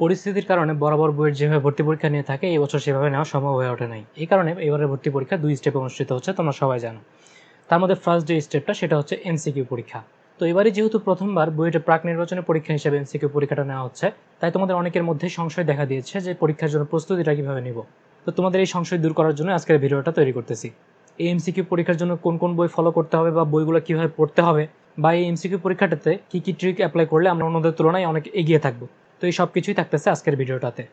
পরিস্থিতির কারণে বরাবর বুয়েট যেভাবে ভর্তি পরীক্ষা নিয়ে থাকে এই বছর সেভাবে নেওয়া সম্ভব হয়ে ওঠে নাই। এই কারণে এবারের ভর্তি পরীক্ষা 2 স্টেপে অনুষ্ঠিত হচ্ছে, তোমরা সবাই জানো। তার মধ্যে ফার্স্ট যে স্টেপটা সেটা হচ্ছে এমসিকিউ পরীক্ষা। তো এবারে যেহেতু প্রথমবার বুয়েটের প্রাক নির্বাচনের পরীক্ষা হিসেবে এমসিকিউ পরীক্ষাটা নেওয়া হচ্ছে, তাই তোমাদের অনেকের মধ্যে সংশয় দেখা দিয়েছে যে পরীক্ষার জন্য প্রস্তুতিটা কীভাবে নিব। তো তোমাদের এই সংশয় দূর করার জন্য আজকের ভিডিওটা তৈরি করতেছি। এই এমসিকিউ পরীক্ষার জন্য কোন কোন বই ফলো করতে হবে বা বইগুলো কীভাবে পড়তে হবে, বা এই এমসিকিউ পরীক্ষাটাতে কী কী ট্রিক অ্যাপ্লাই করলে আমরা অন্যদের তুলনায় অনেক এগিয়ে থাকবো। তো এই সব কিছুই থাকতেছে আজকের ভিডিওটাতে।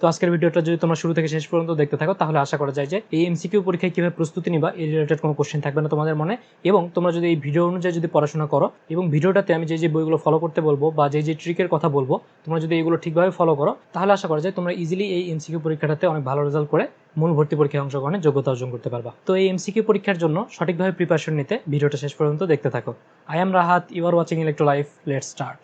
তো আজকের ভিডিওটা যদি তোমরা শুরু থেকে শেষ পর্যন্ত দেখতে থাকো তাহলে আশা করা যায় যে এই এমসিকিউ পরীক্ষায় কীভাবে প্রস্তুতি নিবা এই রিলেটেড কোনো কোশ্চেন থাকবে না তোমাদের মনে। এবং তোমরা যদি এই ভিডিও অনুযায়ী যদি পড়াশোনা করো এবং ভিডিওটাতে আমি যে বইগুলো ফলো করতে বলবো বা যে ট্রিকের কথা বলবো তোমরা যদি এগুলো ঠিকভাবে ফলো করো তাহলে আশা করা যায় তোমরা ইজিলি এই এমসিকিউ পরীক্ষাটাতে অনেক ভালো রেজাল্ট করে মূল ভর্তি পরীক্ষায় অংশগ্রহণের যোগ্যতা অর্জন করতে পারবা। তো এই এমসিকিউ পরীক্ষার জন্য সঠিকভাবে প্রিপারেশন নিতে ভিডিওটা শেষ পর্যন্ত দেখতে থাকো। I am Rahat, you are watching Electrolife. Let's start.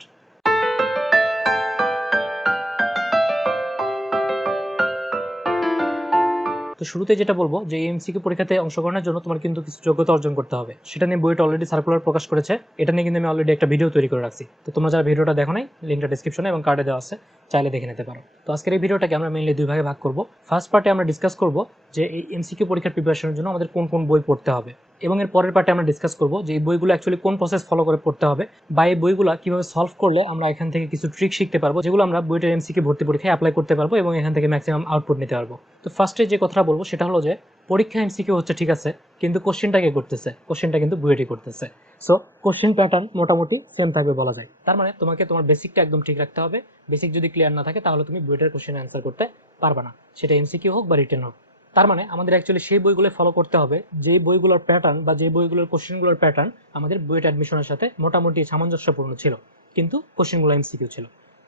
তো শুরুতে যেটা বলবো যে এমসিকিউ পরীক্ষাতে অংশগ্রহণের জন্য তোমার কিন্তু কিছু যোগ্যতা অর্জন করতে হবে। সেটা নিয়ে বুয়েট অলরেডি সার্কুলার প্রকাশ করেছে, এটা নিয়ে কিন্তু আমি অলরেডি একটা ভিডিও তৈরি করে রাখছি। তো তোমরা যারা ভিডিওটা দেখো নাই, লিঙ্কটা ডিসক্রিপশনে এবং কার্ডে দেওয়া আছে, চাইলে দেখে নিতে পারো। তো আজকের এই ভিডিওটাকে আমরা মেইনলি দুই ভাগে ভাগ করব। ফার্স্ট পার্টে আমরা ডিসকাস করব যে এই এমসিকিউ পরীক্ষার প্রিপারেশনের জন্য আমাদের কোন কোন বই পড়তে হবে, এবং এর পরের পার্টে আমরা ডিসকাস করব যে এই বইগুলো অ্যাকচুয়ালি কোন প্রসেস ফলো করে পড়তে হবে, বা এই বইগুলো কীভাবে সলভ করলে আমরা এখান থেকে কিছু ট্রিক শিখতে পারবো যেগুলো আমরা বুয়েটের এমসিকিউ ভর্তি পরীক্ষায় অ্যাপ্লাই করতে পারবো এবং এখান থেকে ম্যাক্সিমাম আউটপুট নিতে পারবো। তো ফার্স্টে যে কথাটা বলবো সেটা হলো যে পরীক্ষা এমসিকিউ হচ্ছে ঠিক আছে, কিন্তু কোশ্চেনটা কে করতেছে? কোশ্চেনটা কিন্তু বুয়েটই করতেছে। সো কোশ্চেন প্যাটার্ন মোটামুটি সেম থাকবে বলা যায়। তার মানে তোমাকে তোমার বেসিকটা একদম ঠিক রাখতে হবে। বেসিক যদি ক্লিয়ার না থাকে তাহলে তুমি বুয়েটের কোশ্চেন অ্যান্সার করতে পারবে না, সেটা এমসিকিউ হোক বা রিটেন হোক। তার মানে আমাদের অ্যাকচুয়ালি সেই বইগুলো ফলো করতে হবে যে বইগুলোর প্যাটার্ন বা যে বইগুলোর কোশ্চেনগুলোর প্যাটার্ন আমাদের বুয়েট অ্যাডমিশনের সাথে মোটামুটি সামঞ্জস্যপূর্ণ ছিল, কিন্তু কোশ্চেনগুলো এমসিকিউ ছিল।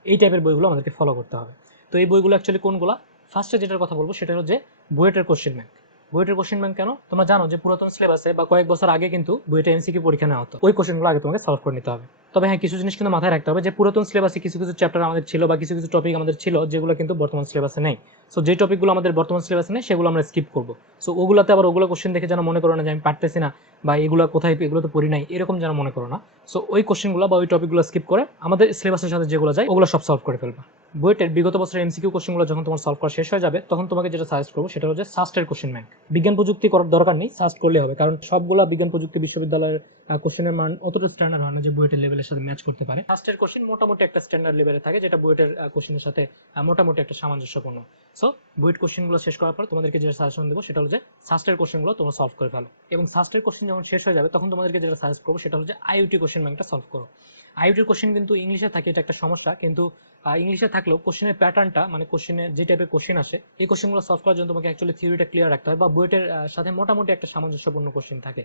এই টাইপের বইগুলো আমাদেরকে ফলো করতে হবে। তো এই বইগুলো অ্যাকচুয়ালি কোনগুলো? ফার্স্টে যেটার কথা বলবো সেটা হলো যে বুয়েটের কোশ্চেন ব্যাংক। বুয়েটের কোশ্চেন ব্যাংক কেন? তোমরা জানো যে পুরাতন সিলেবাসে বা কয়েক বছর আগে কিন্তু বুয়েটে এমসিকিউ পরীক্ষা নেওয়া হতো, ওই কোশ্চেনগুলো আগে তোমাকে সলভ করে নিতে হবে। তবে হ্যাঁ, কিছু জিনিস কিন্তু মাথায় রাখতে হবে যে পুরাতন সিলেবাসে কিছু কিছু চ্যাপ্টার আমাদের ছিল বা কিছু কিছু টপিক আমাদের ছিল যেগুলো কিন্তু বর্তমান সিলেবাসে নেই। সো যে টপিকগুলো আমাদের বর্তমান সিলেবাসে নেই সেগুলো আমরা স্কিপ করবো। সো ওগুলোতে আবার ওগুলো কোশ্চেন দেখে যেন মনে করো না যে আমি পারতেছি না বা এগুলো কোথায়, এগুলো তো পড়ি নাই, এরকম যেন মনে করো না। সো ওই কোশ্চেনগুলো বা ওই টপিকগুলো স্কিপ করে আমাদের সিলেবাসের সাথে যেগুলো যায় ওগুলো সব সলভ করে ফেলবা। বুয়েটের বিগত বছরের এমসিকিউ কোশ্চেনগুলো যখন তোমার সলভ করা শেষ হয়ে যাবে তখন তোমাকে যেটা সাজেস্ট করবো সেটা হচ্ছে সাস্টের কোশ্চেন ব্যাংক। বিজ্ঞান প্রযুক্তি করার দরকার নেই, সাস্ট করলে হবে, কারণ সবগুলা বিজ্ঞান প্রযুক্তি বিশ্ববিদ্যালয়ের কোশ্চেনের মান অতটা স্ট্যান্ডার্ড হয় না যে বুয়েটের লেভেলের সাথে ম্যাচ করতে পারে। সাস্টের কোশ্চেন মোটামুটি একটা স্ট্যান্ডার্ড লেভেলে থাকে যেটা বুয়েটের কোশ্চেনের সাথে মোটামুটি একটা সামঞ্জস্যপূর্ণ। সো বুয়েট কোশ্চেনগুলো শেষ করার পর তোমাদেরকে যেটা সাজেশন দেবো সেটা হলো যে সাস্টের কোশ্চেনগুলো তোমরা সলভ করে ফেলো, এবং সাস্টের কোশ্চেন যখন শেষ হয়ে যাবে তখন তোমাদেরকে যেটা সাজেস্ট করবো সেটা হলো যে আইইউটি কোশ্চেন ব্যাংকটা সলভ করো। আইইউটির কোশ্চেন কিন্তু ইংলিশে থাকে, এটা একটা সমস্যা, কিন্তু ইংলিশে থাকলেও কোশ্চেনের প্যাটার্নটা মানে কোশ্চেনে যে টাইপের কোশ্চেন আসে এই কোশ্চেনগুলো সলভ করার জন্য তোমাকে অ্যাকচুয়ালি থিওরিটা ক্লিয়ার রাখতে হয় বা বুয়েটের সাথে মোটামুটি একটা সামঞ্জস্যপূর্ণ কোশ্চেন থাকে।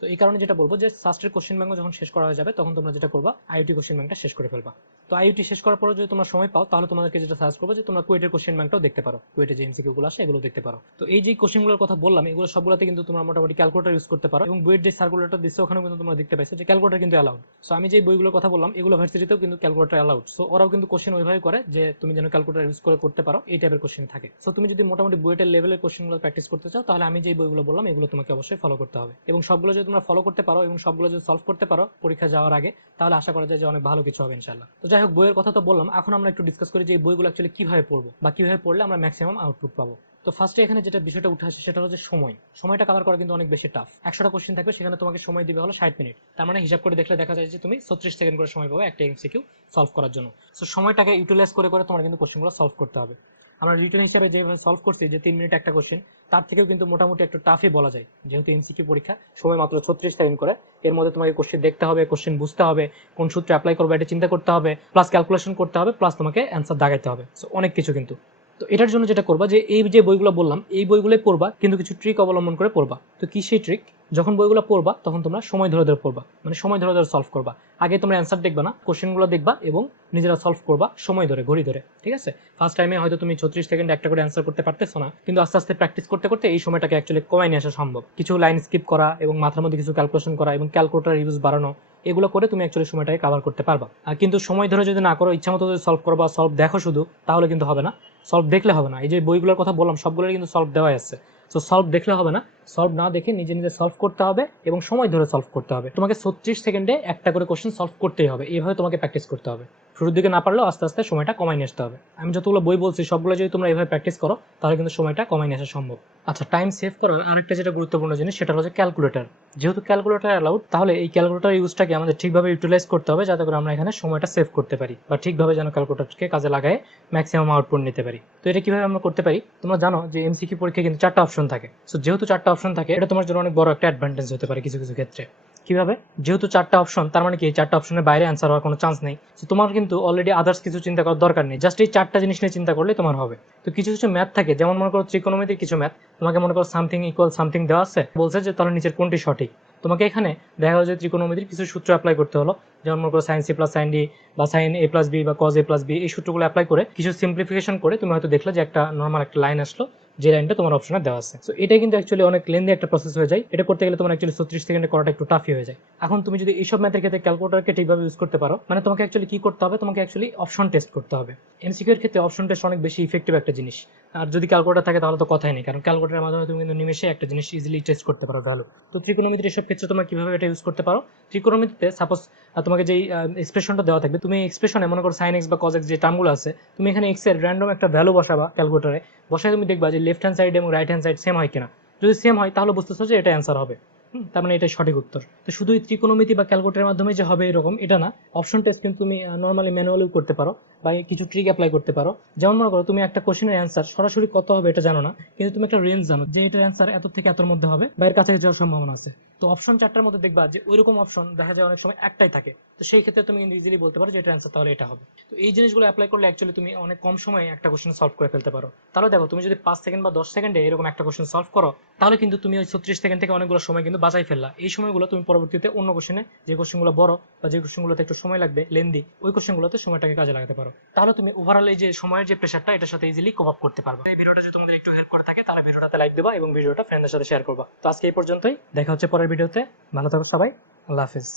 তো এই কারণে যেটা বলবো যে সাস্টের কোশ্চেন ব্যাংক যখন শেষ করা হয়ে যাবে তখন তোমরা যেটা করবা আইইউটি কোশ্চেন ব্যাংকটা শেষ করে ফেলবা। তো আইইউটি শেষ করার পরে যদি তোমরা সময় পাও তাহলে তোমাদেরকে যেটা সাজেস্ট করবো যে তোমরা কুয়েটের কোশ্চেন ব্যাংকটাও দেখতে পারো, কুয়েটে যে এমসিকিউ গুলো আসে এগুলো দেখতে পারো। তো এই যে কোশ্চেনগুলোর কথা বললাম এগুলো সবগুলোতে কিন্তু তোমরা মোটামুটি ক্যালকুলেটর ইউজ করতে পারো, এবং বুয়েট যে সার্কুলেটর দিচ্ছে ওখানেও কিন্তু তোমরা দেখতে পাইছো যে ক্যালকুলেটর কিন্তু অ্যালাউড। সো আমি যে বইগুলোর কথা বললাম এগুলো ভার্সিটিতেও কিন্তু ক্যালকুলেটর অ্যালাউড। সো ওরাও কিন্তু কোশ্চেন ওইভাবে করে যে তুমি যেন ক্যালকুলেটর ইউজ করে করতে পারো, এই টাইপের কোশ্চেন থাকে। সো তুমি যদি মোটামুটি বুয়েটের লেভেলের কোশ্চেনগুলো প্র্যাকটিস করতে চাও তাহলে আমি যে বইগুলো বললাম এগুলো তোমাকে অবশ্যই ফলো করতে হবে, এবং সবগুলো যদি তোমরা ফলো করতে পারো এবং সবগুলো যদি সলভ করতে পারো পরীক্ষা যাওয়ার আগে তাহলে আশা করা যায় যে অনেক ভালো কিছু হবে ইনশাআল্লাহ। তো যাই হোক, বইয়ের কথা তো বললাম, এখন আমরা একটু ডিসকাস করি যে এই বইগুলো অ্যাকচুয়ালি কিভাবে পড়বো বা কিভাবে পড়লে আমরা ম্যাক্সিমাম আউটপুট পাবো। তো ফার্স্টে এখানে যেটা বিষয়টা উঠে আসে সেটা হচ্ছে সময়টা কভার করা কিন্তু অনেক বেশি টাফ। 100টা কোশ্চেন থাকবে, সেখানে তোমাকে সময় দিবে হলো 60 মিনিট। তার মানে হিসাব করে দেখলে দেখা যায় যে তুমি 36 সেকেন্ড করে সময় পাবে একটা এমসিকিউ সলভ করার জন্য। সো সময়টাকে ইউটিলাইজ করে করে তোমার কিন্তু কোশ্চেনগুলো সলভ করতে হবে। আমরা রিটেন হিসাবে যেভাবে সলভ করছি যে 3 মিনিট একটা কোশ্চেন, তার থেকেও কিন্তু মোটামুটি একটু টাফই বলা যায়, যেহেতু এমসিকিউ পরীক্ষা সময় মাত্র 36 সেকেন্ড করে। এর মধ্যে তোমাকে কোশ্চেন দেখতে হবে, কোশ্চেন বুঝতে হবে, কোন সূত্রে অ্যাপ্লাই করবে এটা চিন্তা করতে হবে, প্লাস ক্যালকুলেশন করতে হবে, প্লাস তোমাকে অ্যান্সার দাগাইতে হবে। সো অনেক কিছু কিন্তু। তো এটার জন্য যেটা করবা যে এই যে বইগুলো বললাম এই বইগুলোই পড়বা, কিন্তু কিছু ট্রিক অবলম্বন করে পড়বা। তো কি সেই ট্রিক? যখন বইগুলো পড়বা তখন তোমরা সময় ধরে ধরে পড়বা, মানে সময় ধরে ধরে সলভ করবা। আগে তোমরা অ্যান্সার দেখবা না, কোশ্চেনগুলো দেখবা এবং নিজেরা সলভ করবা সময় ধরে, ঘড়ি ধরে। ঠিক আছে? ফার্স্ট টাইমে হয়তো তুমি 36 সেকেন্ডে একটা করে অ্যান্সার করতে পারতেছো না, কিন্তু আস্তে আস্তে প্র্যাকটিস করতে করতে এই সময়টাকে অ্যাকচুয়ালি কমাই নিয়ে আসা সম্ভব। কিছু লাইন স্কিপ করা এবং মাথার মধ্যে কিছু ক্যালকুলেশন করা এবং ক্যালকুলেটর ইউজ বাড়ানো, এগুলো করে তুমি অ্যাকচুয়ালি সময়টাকে কভার করতে পারবা। আর কিন্তু সময় ধরে যদি না করো, ইচ্ছা মতো যদি সলভ করো বা সলভ দেখো শুধু, তাহলে কিন্তু হবে না। সলভ দেখলে হবে না, এই যে বইগুলোর কথা বললাম সবগুলোই কিন্তু সলভ দেওয়াই আছে। সো সলভ দেখলে হবে না, সলভ না দেখে নিজে নিজে সলভ করতে হবে এবং সময় ধরে সলভ করতে হবে। তোমাকে 36 সেকেন্ডে একটা করে কোশ্চেন সলভ করতেই হবে, এইভাবে তোমাকে প্র্যাকটিস করতে হবে। শুরুর দিকে না পারলেও আস্তে আস্তে সময়টা কমাই নিয়ে আসতে হবে। আমি যতগুলো বই বলছি সবগুলো যদি তোমরা এইভাবে প্র্যাকটিস করো তাহলে কিন্তু সময়টা কমাই নিয়ে আসা সম্ভব। আচ্ছা, টাইম সেভ করার আরেকটা যেটা গুরুত্বপূর্ণ জিনিস সেটা হচ্ছে ক্যালকুলেটর। যেহেতু ক্যালকুলেটর অ্যালাউড, তাহলে এই ক্যালকুলেটর ইউজটাকে আমাদের ঠিকভাবে ইউটিলাইজ করতে হবে যাতে করে আমরা এখানে সময়টা সেভ করতে পারি বা ঠিকভাবে যেন ক্যালকুলেটরকে কাজে লাগায় ম্যাক্সিমাম আউটপুট নিতে পারি। তো এটা কিভাবে আমরা করতে পারি? তোমরা জানো যে এমসিকিউ পরীক্ষায় কিন্তু 4টা অপশন থাকে। সো যেহেতু 4টা অপশন থাকে, এটা তোমার জন্য অনেক বড় একটা অ্যাডভান্টেজ হতে পারে কিছু কিছু ক্ষেত্রে। কিভাবে? যেহেতু 4টা অপশন, তার মানে কি এই 4টা অপশনের বাইরে অ্যান্সার হওয়ার কোনো চান্স নেই। সো তোমার কিন্তু অলরেডি আদার্স কিছু চিন্তা করার দরকার নেই, জাস্ট এই 4টা জিনিস নিয়ে চিন্তা করলে তোমার হবে। তো কিছু কিছু ম্যাথ থাকে, যেমন মনে করো ত্রিকোণমিতির কিছু ম্যাথ, তোমাকে মনে করো সামথিং ইকুয়াল সামথিং দেওয়া আছে, বলছে যে তাহলে নিচের কোনটি সঠিক। তোমাকে এখানে দেখা যায় ত্রিকোণমিতির কিছু সূত্র অ্যাপ্লাই করতে হলো, যেমন মনে করো sine C plus sine D বা সাইন এ প্লাস বি বা কজ এ প্লাস বি, এই সূত্রগুলো অ্যাপ্লাই করে কিছু সিম্পলিফিকেশন করে তুমি হয়তো দেখলে যে একটা নর্মাল একটা লাইন আসলো, যে লাইনটা তোমার অপশনে দেওয়া আছে। সো এটা কিন্তু অ্যাকচুয়ালি অনেক লেন্দি একটা প্রসেস হয়ে যায়। এটা করতে গেলে তোমার অ্যাকচুয়ালি 36 সেকেন্ডে করাটা একটু টাফই হয়ে যায়। এখন তুমি যদি এইসব ম্যাথের ক্ষেত্রে ক্যালকুলেটরকে ঠিকভাবে ইউজ করতে পারো, মানে তোমাকে অ্যাকচুয়ালি কি করতে হবে, তোমাকে অ্যাকচুয়ালি অপশন টেস্ট করতে হবে। এমসিকিউ এর ক্ষেত্রে অপশন টেস্ট অনেক বেশি ইফেক্টিভ একটা জিনিস। আর যদি ক্যালকুলেটর থাকে তাহলে তো কথাই নেই, কারণ ক্যালকুলেটরের মাধ্যমে তুমি কিন্তু নিমেষে একটা জিনিস ইজিলি টেস্ট করতে পারো ভ্যালু। তো ত্রিকোণমিতির এসব ক্ষেত্রে তোমরা কিভাবে এটা ইউজ করতে পারো? ত্রিকোণমিতিতে সাপোজ তোমাকে যেই এক্সপ্রেশনটা দেওয়া থাকবে, তুমি এক্সপ্রেশনে মনে করো সাইন এক্স বা কজ এক্স যে টার্মগুলো আছে, তুমি এখানে এক্স এর র্যান্ডম একটা ভ্যালু বসাবা ক্যালকুলেটরে, বসায় তুমি দেখবা যে লেফট হ্যান্ড সাইড এবং রাইট হ্যান্ড সাইড সেম হয় কিনা। যদি সেম হয় তাহলে বুঝতেছো যে এটা অ্যান্সার হবে। তার মানে এটাই সঠিক উত্তর। তো শুধু এই ত্রিকোণমিতি বা ক্যালকুলেটরের মাধ্যমে যে হবে এরকম এটা না, অপশন টেস্ট কিন্তু তুমি নর্মালি ম্যানুয়ালিও করতে পারো বা কিছু ট্রিক অ্যাপ্লাই করতে পারো। যেমন মনে করো তুমি একটা কোশ্চেনের অ্যান্সার সরাসরি কত হবে এটা জানো না, কিন্তু তুমি একটা রেঞ্জ জানো যে এটার অ্যান্সার এত থেকে এতর মধ্যে হবে বা এর কাছে যাওয়ার সম্ভাবনা আছে। তো অপশন 4টার মধ্যে দেখবা যে ওইরকম অপশন দেখা যায় অনেক সময় একটাই থাকে। তো সেই ক্ষেত্রে তুমি কিন্তু ইজিলি বলতে পারো যে এটার অ্যান্সার তাহলে এটা হবে। তো এই জিনিসগুলো অ্যাপ্লাই করলে অ্যাকচুয়ালি তুমি অনেক কম সময়ে একটা কোশ্চেন সলভ করে ফেলতে পারো। তাহলে দেখো তুমি যদি 5 সেকেন্ড বা 10 সেকেন্ডে এরকম একটা কোশ্চেন সলভ করো, তাহলে কিন্তু তুমি ওই 36 সেকেন্ড থেকে অনেকগুলো সময় কিন্তু বাঁচাই ফেললা। এই সময়গুলো তুমি পরবর্তীতে অন্য কোশ্চেনে, যে কোশ্চেনগুলো বড় বা যে কোশ্চেনগুলোতে একটু সময় লাগবে লেন্দি, ওই কোশ্চেনগুলোতে সময়টাকে কাজে লাগাতে পারো। তাহলে তুমি ওভারঅল এই যে সময়ের যে প্রেশারটা, এটার সাথে ইজিলি কোপ আপ করতে পারবে। এই ভিডিওটা যদি তোমাদের একটু হেল্প করে থাকে তাহলে ভিডিওটাতে লাইক দেবা এবং ভিডিওটা ফ্রেন্ডদের সাথে শেয়ার করবা। তো আজকে এই পর্যন্তই, দেখা হচ্ছে পরের ভিডিওতে। ভালো থাকো সবাই, আল্লাহ হাফিজ।